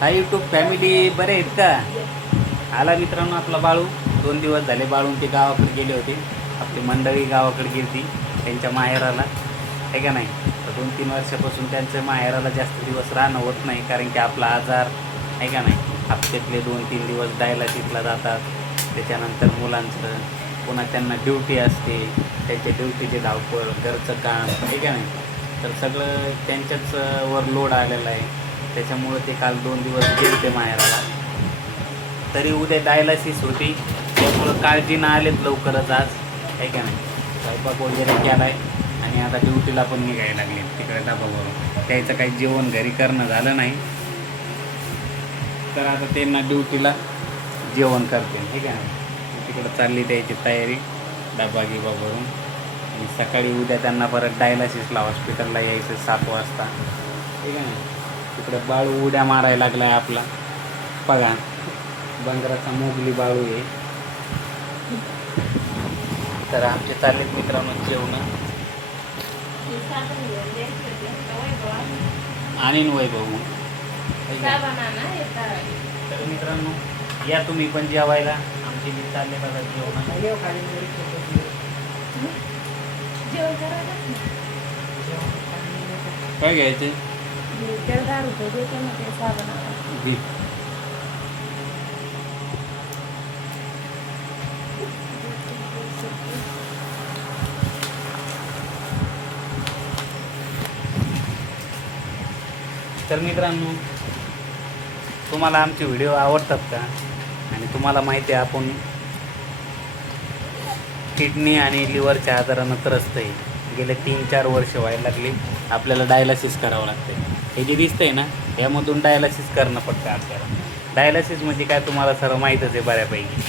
हा YouTube family बरे आहेत का? आला मित्रांनो आपला बाळू. 2 दिवस झाले बाळून ते गावाकडे गेले होते. आपली मंडळी गावाकडे गेली त्यांच्या माहेराला, आहे का नाही. तर 2-3 वर्षापासून त्यांचं माहेराला जास्त दिवस राहणं होत नाही, कारण की आपला आजार आहे का नाही. हप्त्यातले 2-3 दिवस डायलासिसला जातात. त्याच्यानंतर मुलांचं पुन्हा त्यांना ड्युटी असते, त्यांच्या ड्युटीचे धावपळ, घरचं काम, आहे का नाही. तर सगळं त्यांच्याच वर लोड आलेला आहे. त्याच्यामुळं ते काल 2 दिवस गेले ते माहेराला. तरी उद्या डायलासिस होती, त्यामुळं काळजीनं आलेत लवकरच आज, आहे का नाही. स्वयंपाक वगैरे केला आहे आणि आता ड्युटीला पण निघायला लागले तिकडे डबावरून. त्याचं काही जेवण घरी करणं झालं नाही, तर आता त्यांना ड्युटीला जेवण करते, ठीक आहे. तिकडं चालली द्यायची तयारी डबा गिबा भरून. आणि सकाळी उद्या त्यांना परत डायलासिसला हॉस्पिटलला यायचं 7 वाजता, ठीक आहे. तिकडे बाळू उड्या मारायला लागला आहे आपला, बघा बंदराचा मोगली बाळू आहे. तर आमचे चाललेत मित्रांनो जेवणं. आणीन वैभव मग. तर मित्रांनो या तुम्ही पण जेवायला. आमचे मी चालले बघा जेवण. काय घ्यायचे? तर मित्रांनो तुम्हाला आमचे व्हिडिओ आवडतात का? आणि तुम्हाला माहिती आहे आपण किडनी आणि लिव्हरच्या आजारानं त्रस्त आहे. गेले 3-4 वर्ष व्हायला लागली आपल्याला डायलासिस करावं लागते. हे जे दिसतंय ना, यामधून डायलासिस करणं पडतं आपल्याला. डायलासिस म्हणजे काय तुम्हाला सर्व माहीतच आहे बऱ्यापैकी.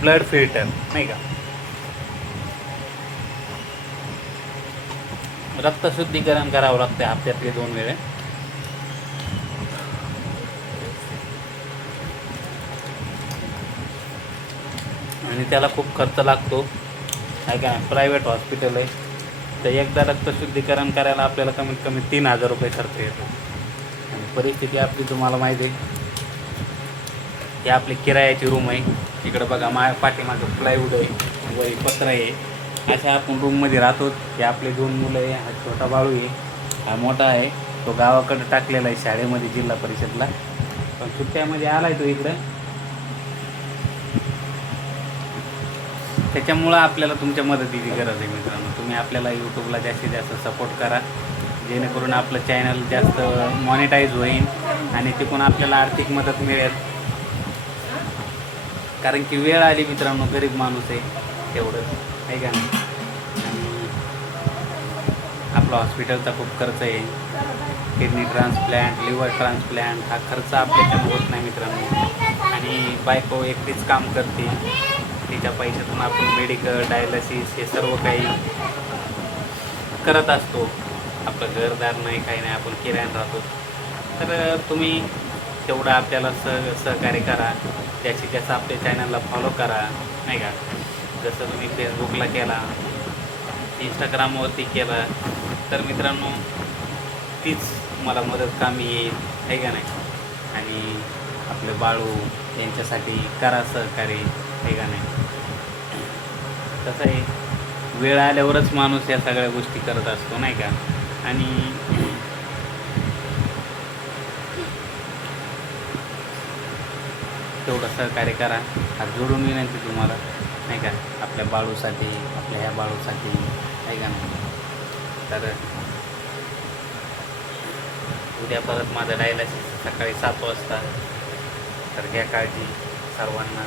ब्लड फिल्टर नाही का, रक्तशुद्धीकरण करावं लागतं हप्त्यातले 2 वेळे. आणि त्याला खूप खर्च लागतो, आहे का. प्रायव्हेट हॉस्पिटल आहे, तर एकदा रक्तशुद्धीकरण करायला आपल्याला कमीत कमी 3,000 रुपये खर्च येतो. आणि परिस्थिती आपली तुम्हाला माहिती आहे. ही आपली किरायाची रूम आहे. इकडं बघा पाठीमागं प्लायवूड आहे, वरी पत्र आहे. अशा आपण रूममध्ये राहतो. हे आपले 2 मुलं आहे. हा छोटा बाळू आहे, हा मोठा आहे. तो गावाकडं टाकलेला आहे शाळेमध्ये, जिल्हा परिषदला. पण सुट्ट्यामध्ये आला आहे तो इकडं. त्याच्यामुळं आपल्याला तुमच्या मदतीची गरज आहे मित्रांनो. तुम्ही आपल्याला यूट्यूबला जास्तीत जास्त सपोर्ट करा, जेणेकरून आपलं चॅनल जास्त मॉनिटाईज होईल आणि तिकडून आपल्याला आर्थिक मदत मिळेल. कारण की वेळ आली मित्रांनो, गरीब माणूस आहे तेवढंच, आहे का नाही. आणि आपला हॉस्पिटलचा खूप खर्च आहे. किडनी ट्रान्सप्लांट, लिव्हर ट्रान्सप्लांट हा खर्च आपल्याकडे होत नाही मित्रांनो. आणि बायको एकटीच काम करते, तिच्या पैशातून आपण मेडिकल, डायलिसिस हे सर्व काही करत असतो. आपलं घरदार नाही, काही नाही, आपण किरायानं राहतो. तर तुम्ही तेवढं आपल्याला सहकार्य करा. जास्तीत जास्त आपल्या चॅनलला फॉलो करा, नाही का. जसं तुम्ही फेसबुकला केला, इंस्टाग्रामवरती केला, तर मित्रांनो तीच मला मदत कामी येईल, आहे का नाही. आणि आपले बाळू यांच्यासाठी करा सहकार्य, आहे का नाही. कसं आहे, वेळ आल्यावरच माणूस या सगळ्या गोष्टी करत असतो, नाही का. आणि तेवढं सहकार्य करा. हात जोडून विनंती तुम्हाला, नाही का, आपल्या बाळूसाठी, आपल्या ह्या बाळूसाठी, आहे का नाही. तर उद्या परत माझं डायलासिस सकाळी 7 वाजता. तर घ्या काळजी सर्वांना.